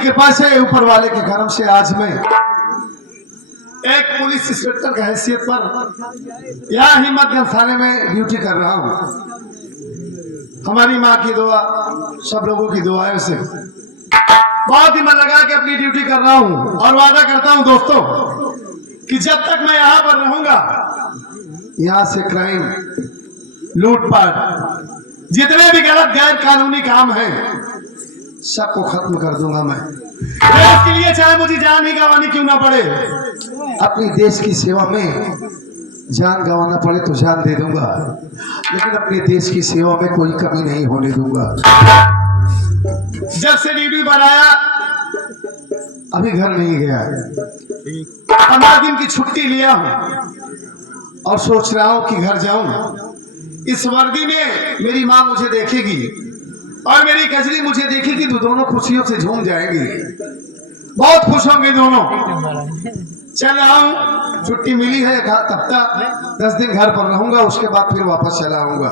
की कृपा से, ऊपर वाले के करम से आज मैं एक पुलिस इंस्पेक्टर की हैसियत पर यहाँ हिम्मतगंज थाने में ड्यूटी कर रहा हूँ। हमारी माँ की दुआ, सब लोगों की दुआओं से बहुत ही मन लगा के अपनी ड्यूटी कर रहा हूँ और वादा करता हूँ दोस्तों कि जब तक मैं यहाँ पर रहूंगा, यहाँ से क्राइम, लूटपाट, जितने भी गलत गैर कानूनी काम हैं, सबको खत्म कर दूंगा मैं। इसके लिए चाहे मुझे जान ही गंवानी क्यों ना पड़े, अपनी देश की सेवा में जान गंवाना पड़े तो जान दे दूंगा, लेकिन अपने देश की सेवा में कोई कमी नहीं होने दूंगा। जब से ड्यूटी पर आया अभी घर नहीं गया, 15 दिन की छुट्टी लिया हूं और सोच रहा हूं कि घर जाऊं। इस वर्दी में मेरी माँ मुझे देखेगी और मेरी कजरी मुझे देखेगी तो दोनों खुशियों से झूम जाएंगी, बहुत खुश होंगे दोनों। चल आऊं, छुट्टी मिली है एक हफ्ता 10 दिन घर पर रहूंगा, उसके बाद फिर वापस चला आऊंगा।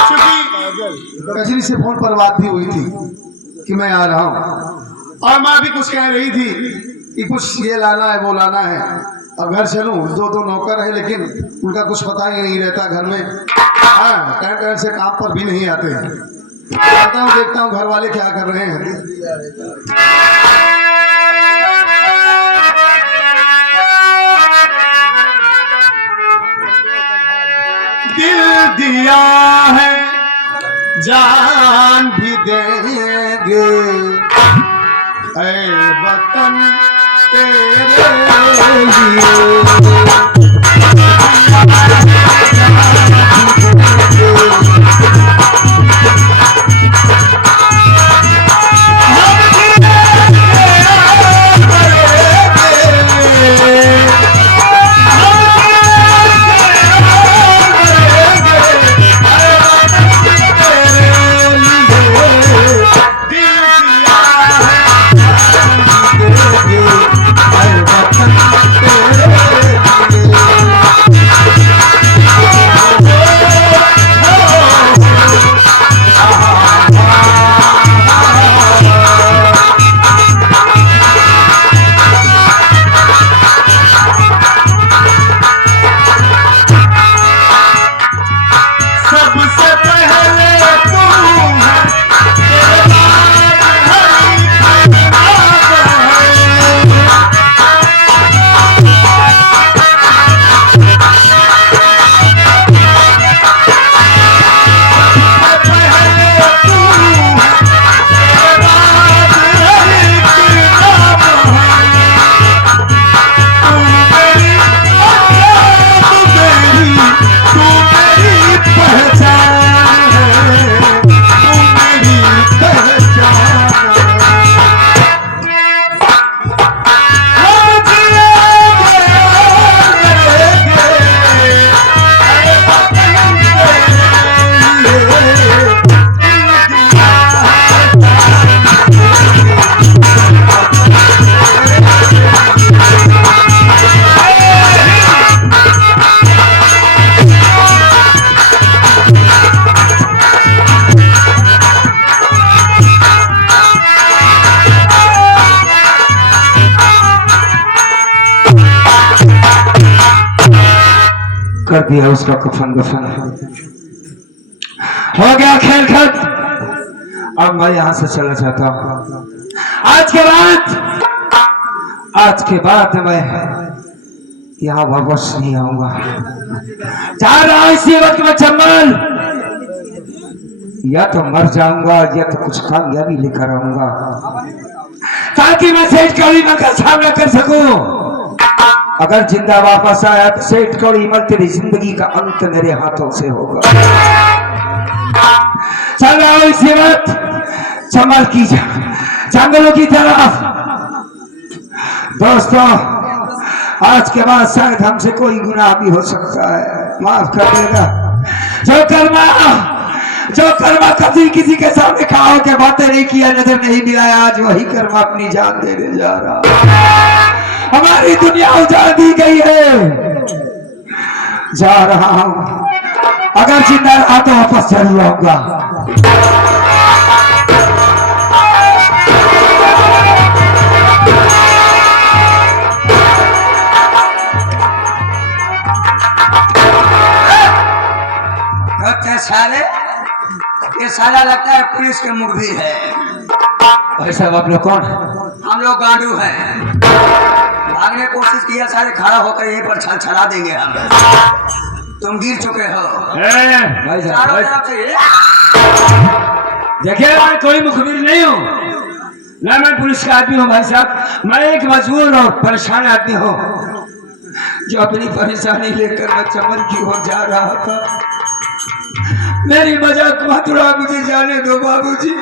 क्योंकि कजरी से फोन पर बात भी हुई थी कि मैं आ रहा हूं और माँ भी कुछ कह रही थी कि कुछ ये लाना है वो लाना है, अब घर चलूं। 2 नौकर है लेकिन उनका कुछ पता ही नहीं रहता घर में, टाइम से काम पर भी नहीं आते। आता हूँ, देखता हूँ घर वाले क्या कर रहे हैं। दिल दिया है जान भी देंगे, ऐ वतन तेरे लिए। कर दिया उसका कफन दफन, हो गया खेल खत्म। अब मैं यहाँ से चला जाता हूँ। आज के बाद मैं यहाँ वापस नहीं आऊंगा। जा रहा हूँ इसी वक्त में चंबल, या तो मर जाऊंगा या तो कुछ कामयाबी लेकर आऊंगा, ताकि मैं सेठ कौड़ी का सामना कर सकूं। अगर जिंदा वापस आया तो सेठ कौड़ी मल तेरी जिंदगी का अंत मेरे हाथों से होगा। चल रहा हूं इसी वक्त चंबल की जंगलों की तरफ। दोस्तों, आज के बाद शायद हमसे कोई गुनाह भी हो सकता है, माफ कर देगा। जो कर्मा कभी किसी के सामने खाओ के बातें नहीं किया, नजर नहीं मिलाया, आज वही कर्मा अपनी जान देने जा रहा। हमारी दुनिया उजाड़ दी गई है, जा रहा हूं। अगर जिंदा रहा तो वापस जरूर आऊंगा। साला लगता है पुलिस के मुखबिर है। भाई साहब आप लोग कौन? हम लोग गांडू हैं। भागने की कोशिश किया, सारे खड़ा होकर यहीं पर छल छला देंगे हम। तुम गिर चुके हो। भाई साहब चारों तरफ से देखिए मैं कोई मुखबिर नहीं हूँ ना, मैं पुलिस का आदमी हूँ भाई साहब। मैं एक मजबूर और परेशान आदमी हूँ जो अपनी परेशानी लेकर मैं चमन की ओर जा रहा था। मेरी मजाक मत उड़ाओ, मुझे जाने दो बाबूजी।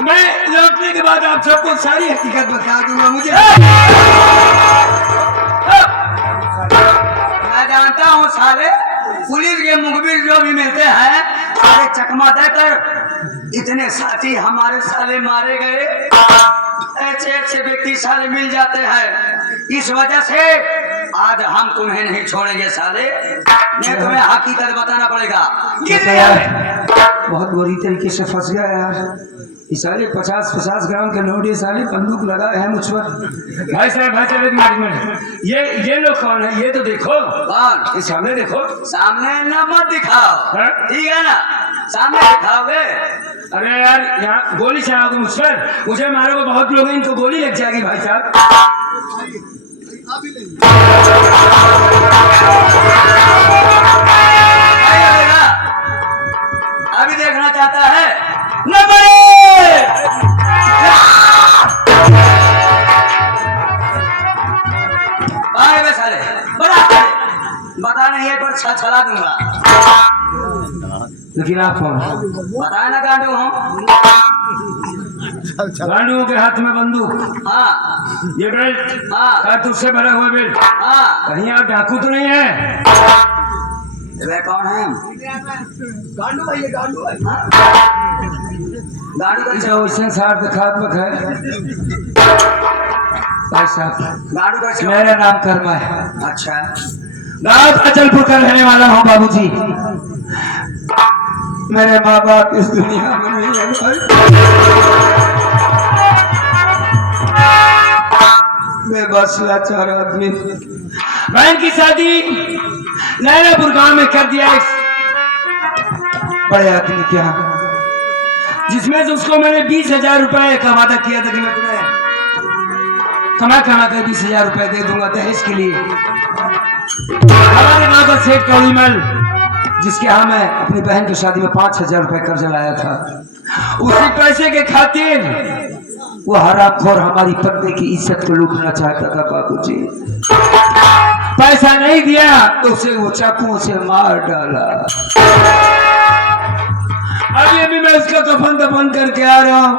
मैं लौटने के बाद आप सबको सारी हकीकत बता दूंगा। मुझे मैं जानता हूँ साले पुलिस के मुखबिर जो भी मिलते हैं सारे चकमा देकर इतने साथी हमारे साले मारे गए। ऐसे ऐसे व्यक्ति साले मिल जाते हैं। इस वजह से आज हम तुम्हें नहीं छोड़ेंगे साले। मैं तुम्हें हकीकत बताना पड़ेगा। बहुत बुरी तरीके से फंस गया यार। इस साले 50-50 ग्राम के नोट, ये साले बंदूक लगा है मुझ पर। भाई साहब एक मिनट, ये लोग कौन है? ये तो देखो। कौन? ये सामने देखो। सामने न मत दिखाओ, ठीक है ना? सामने दिखाओगे। अरे यार यहाँ गोली चलाओगे मुझ पर, मुझे मारोगे, बहुत लोग हैं, इनको गोली लग जाएगी भाई साहब। अभी देखना चाहता है साले बता नहीं है पर छला दूंगा। लेकिन आप कौन? बताया ना गांडू हूँ। गांडुओं के हाथ में बंदूक, हाँ ये बेल्ट, हाँ कारतूस से भरा हुआ बेल्ट। हाँ। कहीं आप डाकू तो नहीं है? वे कौन है? गांडू भाई, ये गांडू भाई। गांडू का वैसे सार्थकात्मक है भाई साहब। गांडू का मेरा नाम कर्मा है। अच्छा, गांव अचलपुर का रहने वाला हूँ बाबूजी। मेरे माँ बाप इस दुनिया में नहीं है भाई। मैं बस लाचार आदमी। बहन की शादी नैनापुर गांव में कर दिया इस बड़े आदमी के यहाँ, जिसमें से उसको मैंने 20,000 रुपए का वादा किया था कि मैं तुम्हें कमा कर 20,000 रुपए दे दूंगा दहेज के लिए। हमारे माँ का सेठ कौड़ीमल, जिसके यहाँ मैं अपनी बहन की शादी में 5,000 रुपए कर्ज लाया था, उसी पैसे के खातिर वो हरामखोर हमारी पत्नी की इज्जत को लूटना चाहता था बाबूजी। पैसा नहीं दिया तो उसे वो चाकुओं से मार डाला। अभी मैं उसका कफन दफन करके आ रहा हूँ।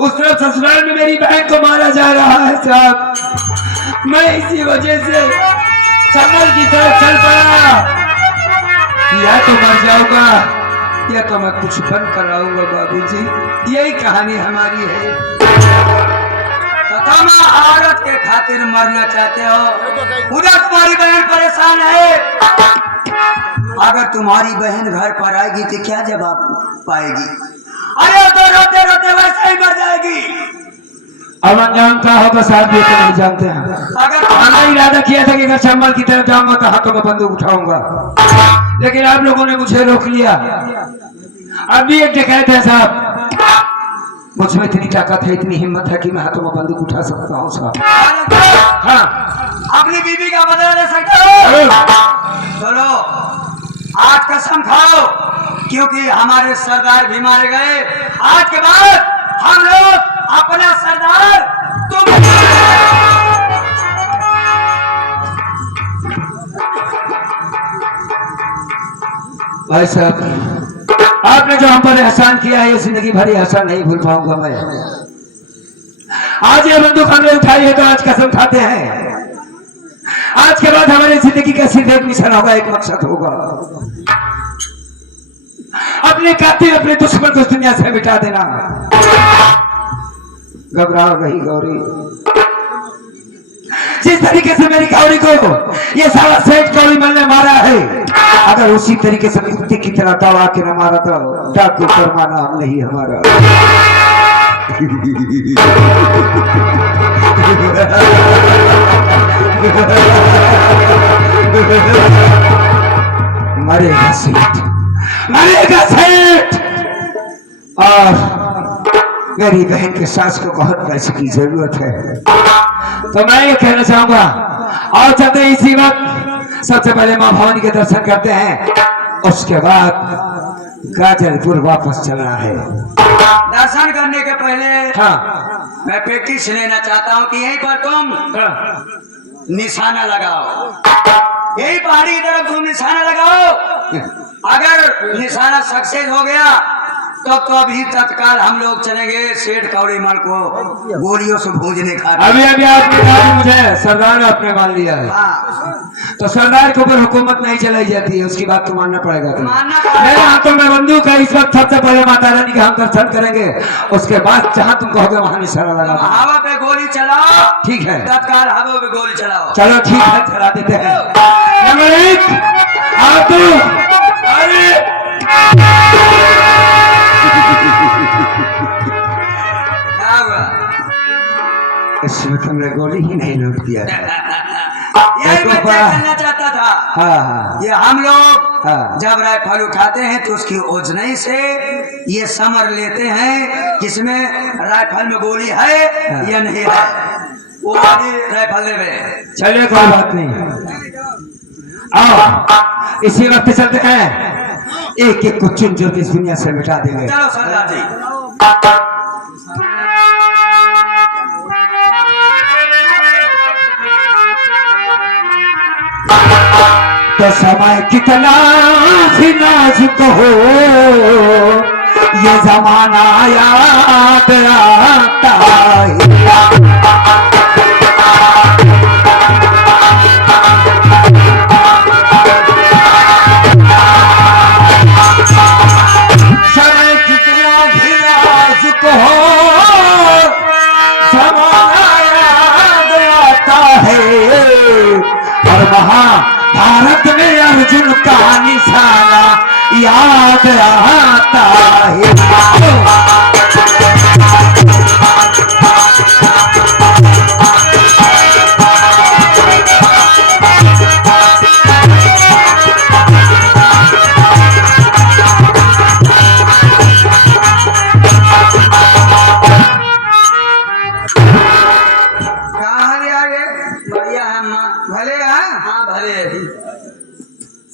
उस तरफ ससुराल में मेरी बहन को मारा जा रहा है साहब। मैं इसी वजह से चमल की तरफ चल पड़ा। या तो मर जाऊंगा या तो मैं कुछ बन कर आऊंगा बाबूजी। यही कहानी हमारी है। तुम औरत के खातिर मरना चाहते हो, उधर तुम्हारी बहन परेशान है। अगर तुम्हारी बहन घर पर आएगी तो क्या जवाब पाएगी? अरे तो रोते रोते वैसे ही मर जाएगी। अब अनजान का होगा साहब, ये तो नहीं जानते हैं। अगर मैंने इरादा किया था कि अगर चंबल की तरफ जाऊंगा तो हाथों में बंदूक उठाऊंगा, लेकिन आप लोगों ने मुझे रोक लिया। अभी एक डकैत है साहब, मुझ में इतनी ताकत है, इतनी हिम्मत है कि मैं हाथों में बंदूक उठा सकता हूँ साहब। हाँ, अपनी बीवी का बदला ले सकते हो। चलो आज कसम खाओ, क्योंकि हमारे सरदार भी मारे गए। आज के बाद हम लोग अपना सरदार तुम। भाई साहब, आपने जो हम पर एहसान किया है ये जिंदगी भर एहसान नहीं भूल पाऊंगा मैं। आज ये बंदूक हमने उठाई है तो आज कसम खाते हैं, आज के बाद हमारी जिंदगी का सिर्फ एक मिशन होगा, एक मकसद होगा, अपने कातिल अपने दुश्मन को दुनिया से मिटा देना। घबराओ नहीं गौरी। जिस तरीके से मेरी गौरी को ये सारा सेठ कौड़ीमल ने मारा है, अगर उसी तरीके से कुत्ते की तरह दवा के न मारा तो डाकू कर्मा नाम नहीं हमारा। मरेगा सेठ, मरेगा सेठ। और मेरी बहन के सास को बहुत पैसे की जरूरत है, तो मैं ये कहना चाहूंगा और चलते इसी वक्त सबसे पहले माँ भवानी के दर्शन करते हैं, उसके बाद गाजलपुर वापस चलना है। दर्शन करने के पहले हाँ मैं प्रैक्टिस लेना चाहता हूँ कि यहीं पर तुम निशाना लगाओ, यही पहाड़ी की तरफ तुम निशाना लगाओ। अगर निशाना सक्सेस हो गया तो अभी तत्काल हम लोग चलेंगे सेठ कौड़ी मल को गोलियों से भूंजने खाते। अभी अभी आपने कहा मुझे सरदार ने अपने मान लिया है, हाँ, तो सरदार के ऊपर हुकूमत नहीं चलाई जाती है, उसकी बात तो मानना पड़ेगा। मानना पड़ेगा। मेरे हाथों में बंदूक है, इस वक्त सबसे पहले माता रानी के हम दर्शन करेंगे, उसके बाद जहाँ तुम कहोगे वहाँ निशाना लगा। हवा पे गोली चलाओ, ठीक है, तत्काल हवा पे गोली चलाओ। चलो ठीक है, चला देते हैं। नंबर 1 अरे क्या हुआ? इसमें तुमने गोली ही नहीं लूट दिया। यही मैं तय करना चाहता था। हाँ हाँ ये हम लोग हाँ। जब राइफल उठाते हैं तो उसकी ओजनई से ये समर लेते हैं जिसमें राइफल में गोली है या नहीं है, वो वाली राइफल लेवे। चलिए कोई बात नहीं, आओ इसी वक्त चलते हैं, एक एक को चुन चुन इस दुनिया से मिटा देंगे। चलो सरदार जी। तो समय कितना भी नाजुक हो, ये जमाना याद आता है। समय कितना भी नाजुक हो, जमाना याद आता है। और भारत में अर्जुन का निशाना याद आता है।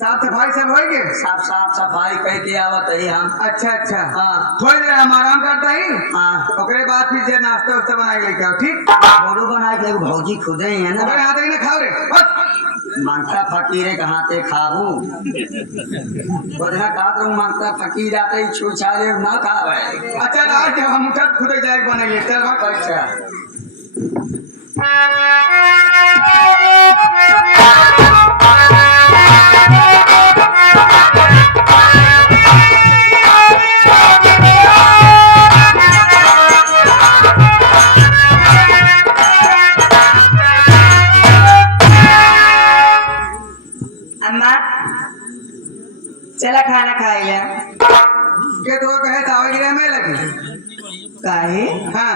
साफ सफाई सब हो गए, साफ सफाई कह के आवत है हम। अच्छा अच्छा हाँ थोड़ी देर हम आराम करता ही, हाँ ओकरे बाद फिर जे नाश्ता उस्ता बना के लेके आओ, ठीक। बोलो बना के भौजी खुदे ही है ना, ओकरे हाथ ही ना खाओ रे बस। मांगता फकीरे कहाँ ते खाबू बोलना का तो मांगता फकीर आते ही छुछारे ना खावे। अच्छा रात जब हम उठत खुद जाके बनाइए, चल भाग। अच्छा अम्मा चला खाना खाए ले। के तो कहे तावे गिरे में लगी। काहे हाँ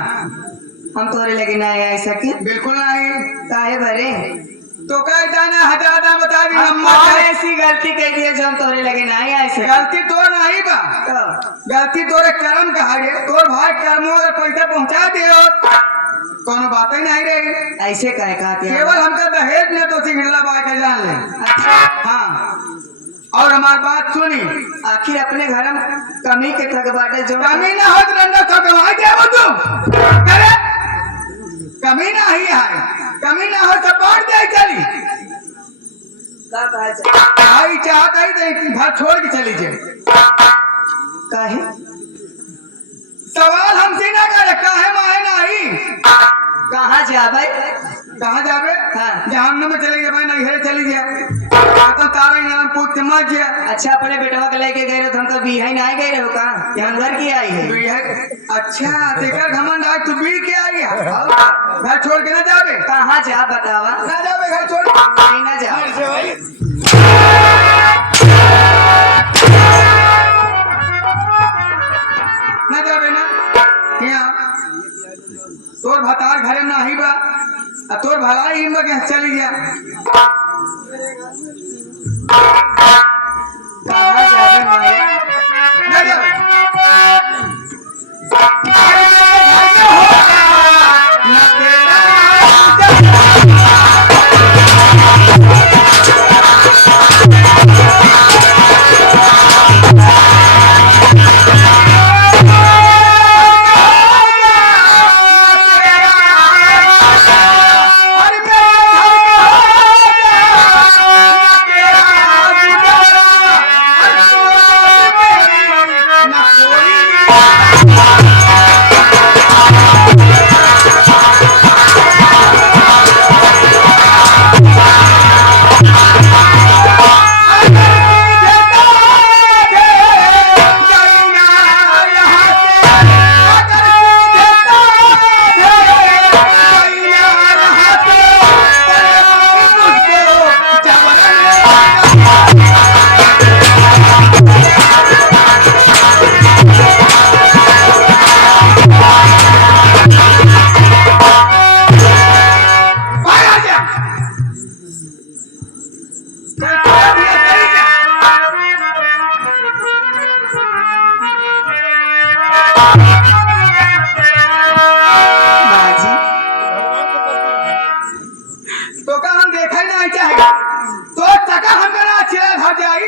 हम तोरे लगे ना आए सके, बिल्कुल नहीं। काहे भरे तो कहे जाना हटा बता दी हम अम्मा कौन चाहे- ऐसी गलती कह दी है जो हम तोरे लगे ना आए सके। गलती तो नहीं बा, गलती तोरे कर्म कहा गे। तोर भाई कर्मों अगर पैसा पहुंचा दियो कोनो बात ही नहीं रही। ऐसे कहे कहते हैं। केवल हमका दहेज में तो सिंगला बा के जान ले। हाँ और हमारी बात सुनी, आखिर अपने घर में कमी के थक बाटे जो कमी ना हो तो रंगा तो कमाई क्या वो तुम करे, कमी ना ही है, कमी ना हो तो बांट दे चली। का कहे जा- भाई चाहता ही तो घर छोड़ के चली जाए। काहे सवाल हमसे ना करे काहे माहे नहीं। कहाँ जा भाई? कहाँ जावे? हाँ। जहन्नम में चले गए भाई, नैहरे चली गया तो तारा नाम पूछ के मर गया। अच्छा अपने बेटवा के लेके गए रहे तो हम तो बिहाई नहीं गए रहो का, हम घर की आई है। तो यह अच्छा तेकर घमंड आज तू बीर के आई है, घर छोड़ के ना जावे। कहाँ जा बतावा? ना जावे घर छोड़ नहीं ना जा। ना जावे ना यहाँ तोर भतार घरे ना ही बा, तोर भलाई ही में चली गया। कहाँ जावे मारे? ना जावे तो का हम देखा ही नहीं चाहिए तो टका हमका ना चला घर जाई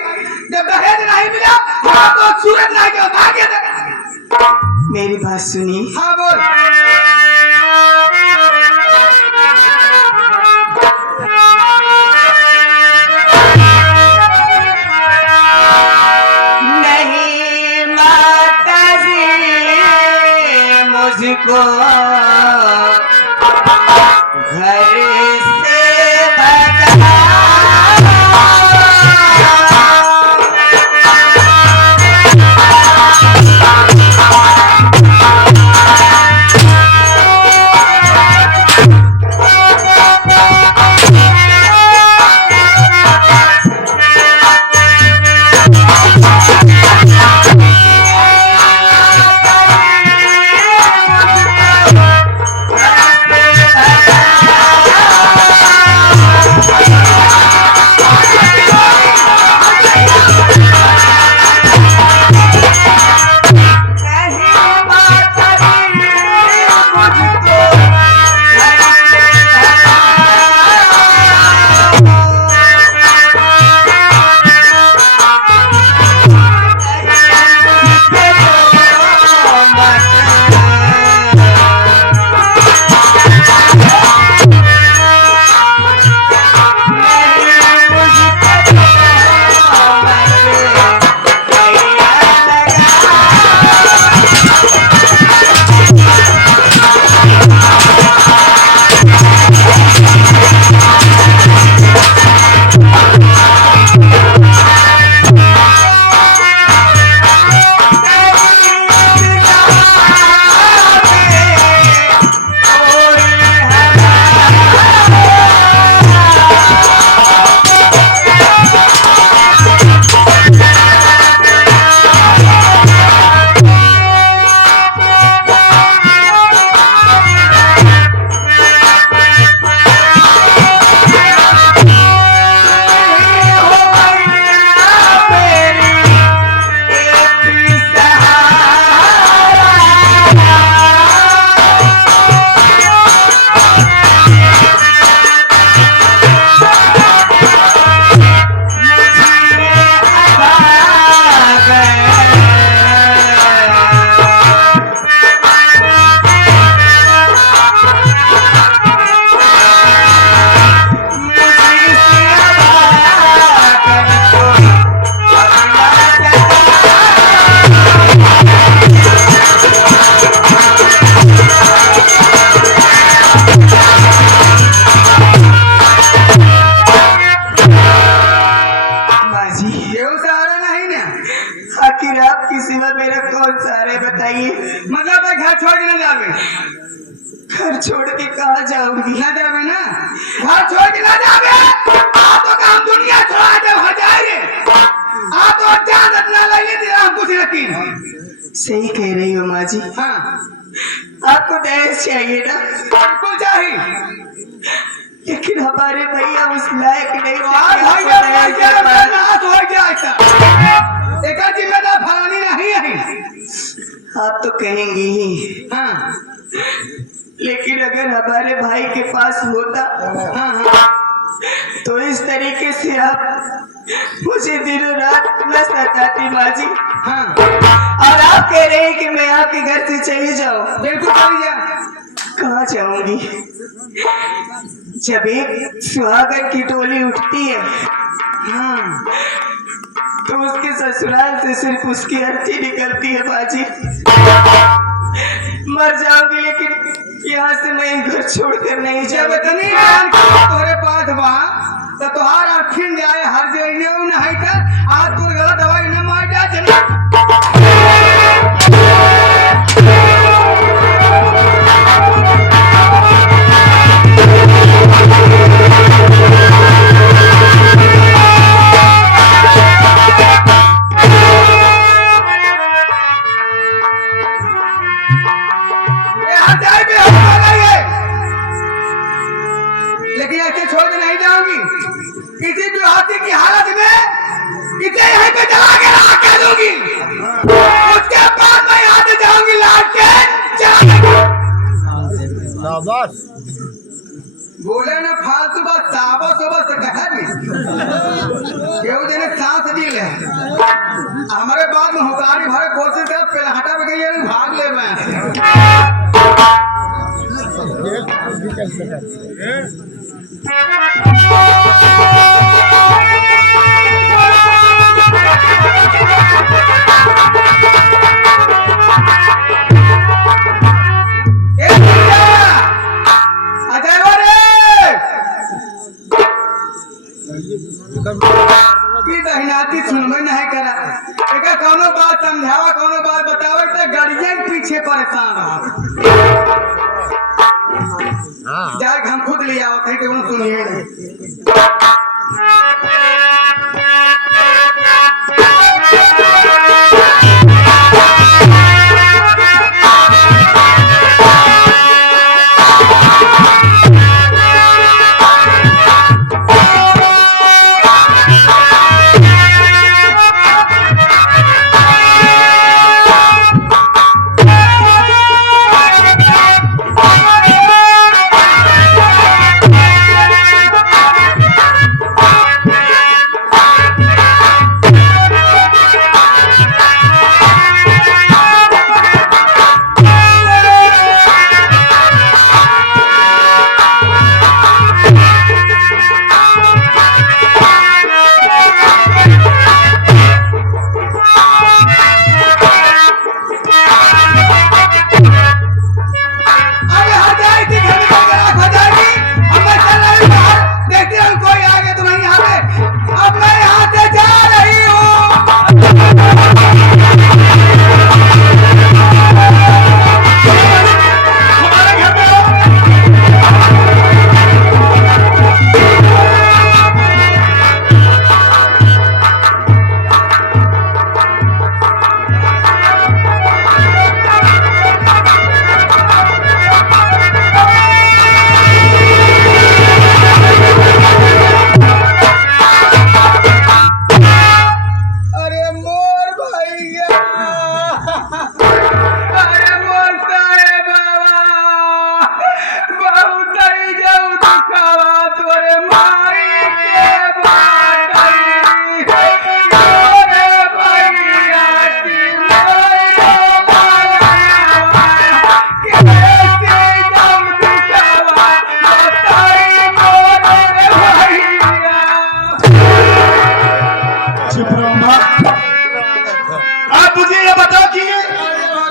जब दहेज नहीं मिला हम तो सूरज नहीं के भाग्य दे। मेरी बात सुनिए। हाँ बोल। नहीं माता जी मुझको घर से भगा आखिर आपकी सिवा मेरा कौन सहारा है बताइए। मतलब मैं घर छोड़ के ना जावे। घर छोड़ के कहाँ जाऊंगी? ना जावे ना, घर छोड़ के ना जावे। आप तो काम दुनिया छोड़ा दे हजार रे। आप तो जान अपना ले ले हम कुछ यकीन। सही कह रही हो माँ जी। हाँ आपको दहेज चाहिए ना? आपको चाहिए, लेकिन हमारे भैया उस लायक नहीं थे कि भैया आपको दहेज भैया दे पाएं। नाथ हो गया ऐसा। एक जिम्मेदार फलानी नहीं है। आप तो कहेंगे ही, हाँ लेकिन अगर हमारे भाई के पास होता हाँ हाँ तो इस तरीके से आप मुझे दिनों रात न सताती माँ जी। हाँ और आप कह रहे हैं कि मैं आपके घर से चली जाऊं। बिल्कुल चली जा। कहाँ जाऊंगी? जब एक सुहागन की टोली उठती है हाँ तो उसके ससुराल से सिर्फ उसकी अर्थी निकलती है बाजी। मर जाऊंगी लेकिन यहाँ से मैं घर छोड़कर नहीं जब जाऊंगी। इतनी जान तोरे पास बा तो तोहार अखिन जाए हर जइए नहीं कर आज तोर गला दवाई न मार जा जना। ए हट जाए बे हट जाइए। लेकिन ऐसे छोड़ के नहीं जाऊंगी। किसी भी हाथी की हालत में इसे यहीं पे जला के राख कर दूंगी। उसके बाद मैं यहाँ से जाऊंगी लाट के शाबाश। बोले ना फालतू बात साबो सुबह से कहा नहीं केहू देने सांस दी ले हमारे बाद में हुकारी भरे कोशिश कर पहले हटा पे गई भाग ले मैं। कौनो बात समझावा कौनो बात बतावा तो गार्जियन पीछे परेशान रहा जाए हम खुद ले आओ कहीं तो सुनिए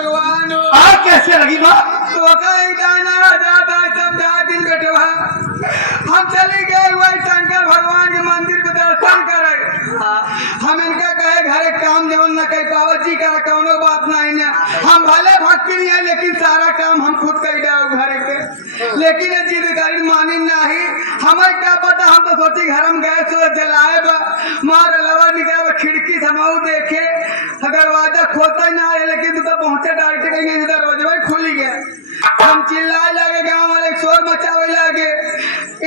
कैसे लगी बात तो कहीं जाना ज्यादा समझा दिन बेटवा हम चले गए वही शंकर भगवान के मंदिर के दर्शन करे हम इनका कहे घरे काम जवन न कही पावत जी का कौनो बात नहीं ना हम भले भक्ति नहीं है लेकिन सारा काम हम खुद कर जाओ घरे के लेकिन ये जिद करी मानी नहीं हमें क्या पता हम तो सोची घर हम गए तो जलाए मार लवा निकाल खिड़की समाऊ देखे दरवाजा खोलता ना है लेकिन तो पहुंचे डायरेक्ट कहीं दरवाजा भाई खुल गया हम चिल्लाए लगे गांव वाले शोर मचावे लगे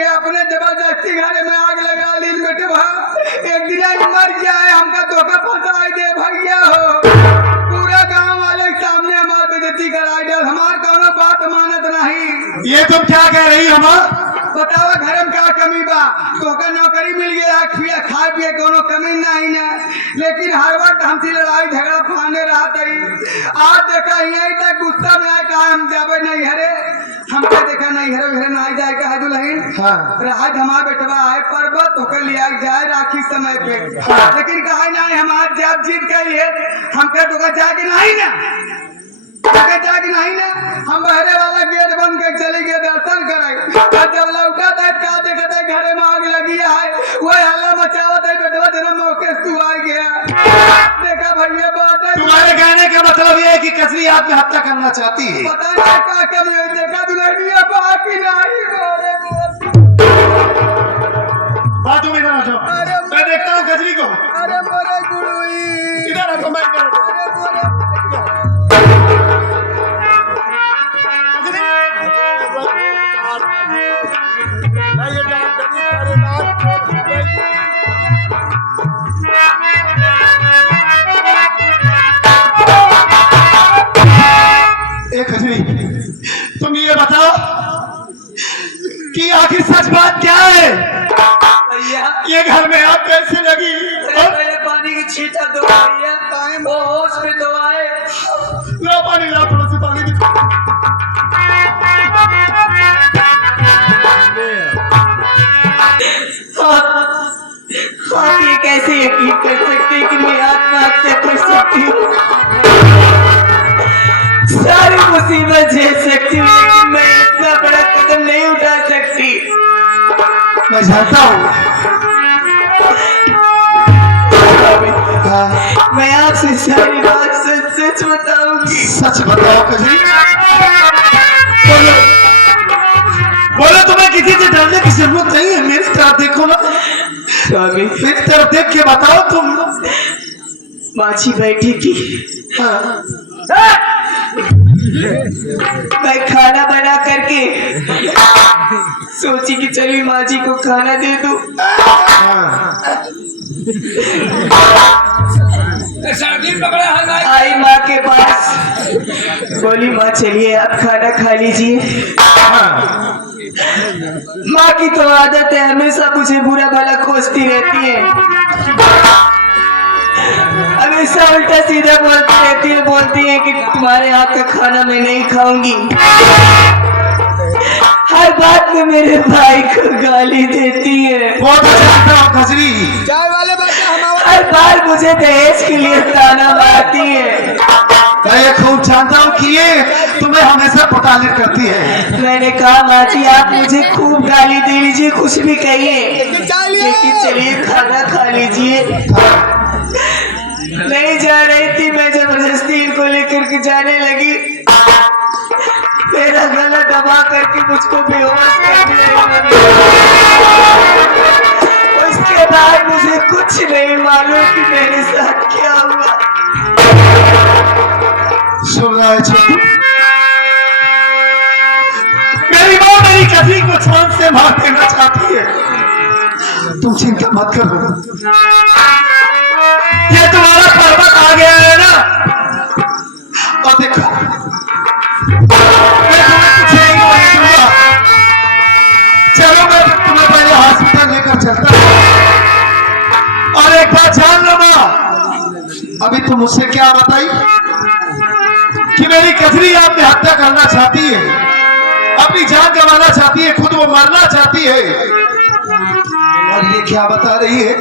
ये अपने जबरदस्ती घरे में आग लगा ली बेटे भाई एक दिन मर जाए हमका धोखा फंसा दे भैया हो पूरा गांव वाले के सामने ये तुम क्या कह रही हो माँ? बतावा घर में क्या कमी बा? तो का नौकरी मिल गया, खाए पिए कोनो कमी नहीं ना, लेकिन हर वक्त हमसे लड़ाई झगड़ा फाने रहा तई। आज देखा यही तक गुस्सा में आए कहा हम जाबे नहीं हरे, हमके देखा नहीं हरे घर नहीं जाए कहा दुल्हन। हाँ। राज हमारा बेटवा आए पर्वत होकर लिया जाए राखी समय पे, लेकिन कहा नहीं हम आज जब जीत गई है हमके तो जाके नहीं ना, जाके नहीं ना, हम बहरे वाला गेट बंद कर चले गए दर्शन करे। जब लौटा था का देखा था घरे में आग लगी है, वो हल्ला मचावा था बेटवा तेरा मौके से तू आ गया। देखा भैया बात है, तुम्हारे कहने का मतलब ये है कि कजरी आत्महत्या करना चाहती है। पता नहीं क्या कमी है, देखा दुल्हनिया बाकी नहीं बोले बातों में इधर आ जाओ, मैं देखता हूँ कजरी को। अरे बोले गुरुई इधर आ, मैं इधर आ। अरे बोले ए खजरी, तुम ये बताओ कि आखिर सच बात क्या है? भैया ये घर में आग कैसे लगी? पहले पानी की छींटा दो भैया, वो होश में तो आए। लो पानी, लो थोड़ा सा पानी की। आप ये कैसे यकीन कर सकते हैं कि मैं आत्महत्या कर सकती हूँ? सारी मुसीबत झेल सकती हूँ, लेकिन मैं इतना बड़ा कदम नहीं उठा सकती। मैं जानता हूँ। मैं आपसे सारी बात सच सच बताऊंगी। सच बताओ कजरी, बोलो बोलो, तुम्हें किसी से डरने की जरूरत नहीं है। मेरी तरफ देखो ना, मेरी तरफ देख के बताओ तुम। माछी बैठी थी, हाँ। मैं खाना बना करके सोची कि चलिए माँ जी को खाना दे दूं। आई माँ के पास, बोली माँ चलिए आप खाना खा लीजिए। माँ की तो आदत है हमेशा मुझे बुरा भला खोजती रहती है, हमेशा उल्टा सीधा बोलती रहती है, बोलती है कि तुम्हारे हाथ का खाना मैं नहीं खाऊंगी। हर बात में मेरे भाई को गाली देती है। वो तो जानता हूँ खजरी, चाय वाले बेटे हमारा हर बार मुझे दहेज के लिए ताना मारती है। मैं ये खूब जानता हूँ कि ये तुम्हें हमेशा प्रताड़ित करती है। मैंने कहा माँ जी आप मुझे खूब गाली दे लीजिए, कुछ भी कहिए, लेकिन चलिए खाना खा लीजिए। नहीं जा रही थी, मैं जबरदस्ती इनको लेकर के जाने लगी, मेरा गला दबा करके मुझको बेहोश कर दिया। उसके बाद मुझे कुछ नहीं मालूम कि मेरे साथ क्या हुआ। सुन रहा है छोटू, मेरी माँ मेरी कजरी को छान से मार देना चाहती है। तुम चिंता मत करो, ये तुम्हारा पर्वत आ गया है ना। और देखो मैं तुम्हें कुछ नहीं होने दूंगा। चलो मैं तुम्हें पहले हॉस्पिटल लेकर चलता हूँ। और एक बात जान लो माँ, अभी तुम मुझसे क्या बताई कि मेरी कजरी आत्महत्या करना चाहती है, अपनी जान गंवाना चाहती है, खुद वो मरना चाहती है। और ये क्या बता रही है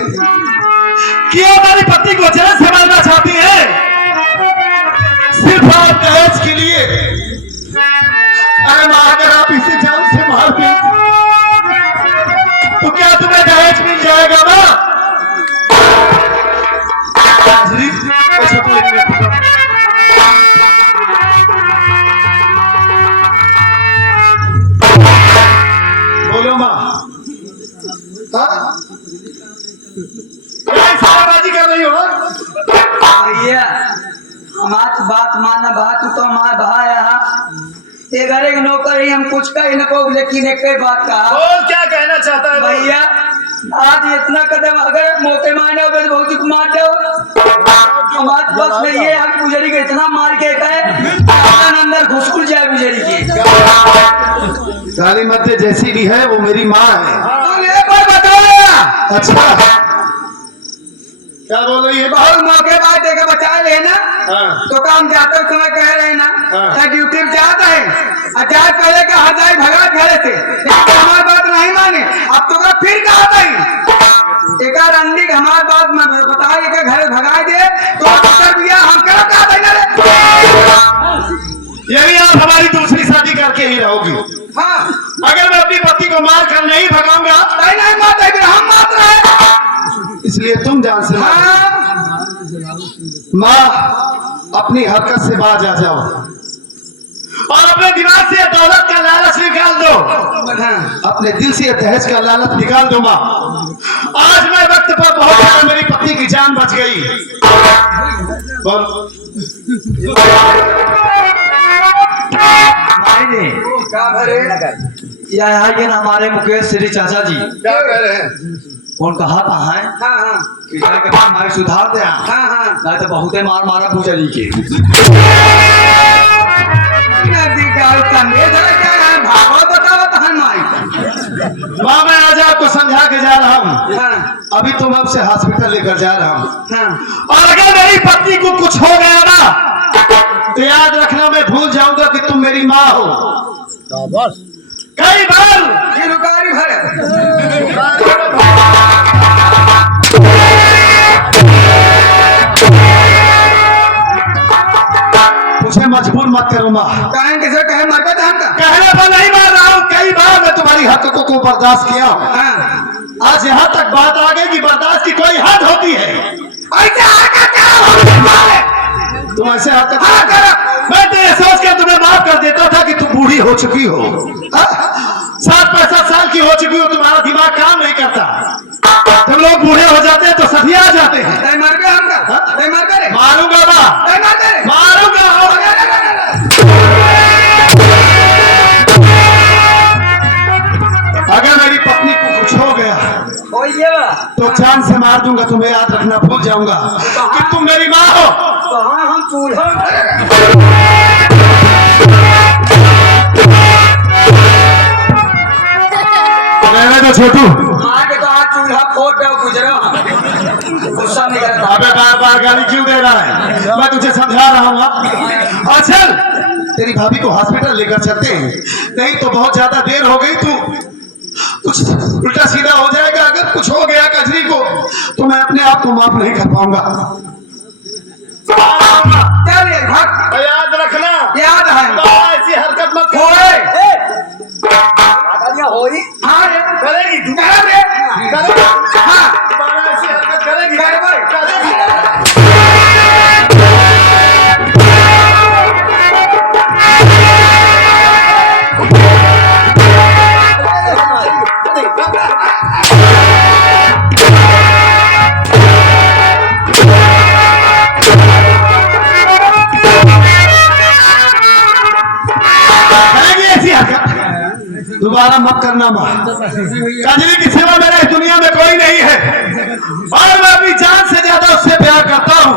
कि हमारी पति को जान से मारना चाहती है, सिर्फ आप दहेज के लिए। अरे माँ अगर आप इसे जान से मार दें तो क्या तुम्हें दहेज मिल जाएगा माँ? ऐसा तो एक मिनट रुको। बोलो माँ, बाजी कर रही हो? भैया हमारी बात माना, बात तो हमारा भाई ये घरे के नौकर ही हम कुछ कह न को, लेकिन एक ही बात कहा। बोल, क्या कहना चाहता है भैया आज इतना कदम अगर मौके मारने हो तो बहुत मार दो। हमारे बस में ये हम गुजरी के इतना मार के गए अंदर घुसकुल जाए गुजरी के। काली मत जैसी भी है वो मेरी माँ है। तू ये कोई बताया अच्छा क्या बोल रही है? बहुत मौके बाद देके बचा लेना हाँ। तो काम जाते समय कह रहे ना हाँ। ड्यूटी में जाता है और जाए पहले का हजाई भगा घर से लेकिन हमारी बात नहीं माने अब तो का फिर कहा था एक रंडी हमारी बात में बता के घर भगा दे तो कर दिया हम करो कहा था यही आप हमारी दूसरी शादी करके ही रहोगी। हाँ अगर मैं अपनी पति को मार कर नहीं भगाऊंगा नहीं मारते फिर हम मार रहे इसलिए तुम जान से मारो। हाँ माँ अपनी हरकत से बाज आ जाओ और अपने दिमाग से दौलत का लालच निकाल दो। अपने दिल से दहेज का लालच निकाल दो माँ। आज मैं वक्त पर पहुंच गया, मेरी पत्नी की जान बच गई। बोल क्या भरे यहाँ के हमारे मुकेश श्री चाचा जी क्या कह रहे हैं? उनका हाथ है हाँ हाँ कि के बाद मार सुधार दे हाँ हाँ नहीं तो बहुते मार मारा पूछली के नदी का संदेश है क्या है भागवत बताओ तो हम माई माँ मैं आज आपको समझा के जा रहा हूँ। हाँ अभी तुम अब से हॉस्पिटल लेकर जा रहा हूँ हाँ और अगर मेरी पत्नी को कुछ हो गया ना तो याद रखना मैं भूल जाऊंगा कि तुम मेरी माँ हो। कई बार ये रुकारी भरे मुझे मजबूर मत करो माँ। कहें किसे कहे मरका धान का कहने पर नहीं मार रहा हूँ, कई बार मैं तुम्हारी हरकतों को बर्दाश्त किया हूँ। हाँ आज यहाँ तक बात आ गई कि बर्दाश्त की कोई हद होती है। ऐसे हरकत क्या तुम ऐसे हरकत हाँ, करो। मैं तो ये सोच के तुम्हें माफ कर देता था कि तुम बूढ़ी हो चुकी हो, 60-65 साल की हो चुकी हो, तुम्हारा दिमाग काम नहीं करता। तुम लोग बूढ़े हो जाते हैं तो सभी आ जाते हैं। नहीं मर गए हमका नहीं मर गए मारूंगा माँ, नहीं मर गए मारूंगा। अगर मेरी पत्नी को कुछ हो गया तो जान से मार दूंगा। तुम्हें याद रखना, भूल जाऊंगा कि तुम मेरी माँ हो। हम चूल्हा रहने दो छोटू। आगे तो आज चूल्हा फोड़ दो गुजरो गुस्सा नहीं करता अबे बार बार गाली क्यों दे रहा है? मैं तुझे समझा रहा हूँ। और चल तेरी भाभी को हॉस्पिटल लेकर चलते हैं, नहीं तो बहुत ज्यादा देर हो गई। तू कुछ उल्टा सीधा हो जाएगा। अगर कुछ हो गया कजरी को तो मैं अपने आप को माफ नहीं कर पाऊंगा। चलिए भाग याद रखना, याद है ऐसी हरकत मत होए होई हाँ रे करेगी तू, कर रे हाँ ऐसी हरकत करेगी, कर भाई करेगी। दोबारा मत करना माँ। कजरी की सिवा मेरा इस दुनिया में कोई नहीं है और मैं अपनी जान से ज्यादा उससे प्यार करता हूँ।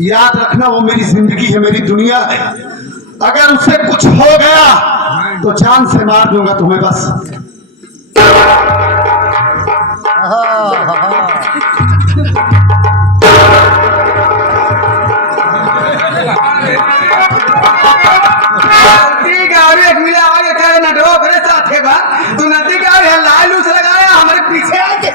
याद रखना वो मेरी जिंदगी है, मेरी दुनिया है। अगर उससे कुछ हो गया तो जान से मार दूंगा तुम्हें बस। एक मिला आगे करे ना डो करे साथे बा तू नदी का लाल लूस लगाया हमारे पीछे आके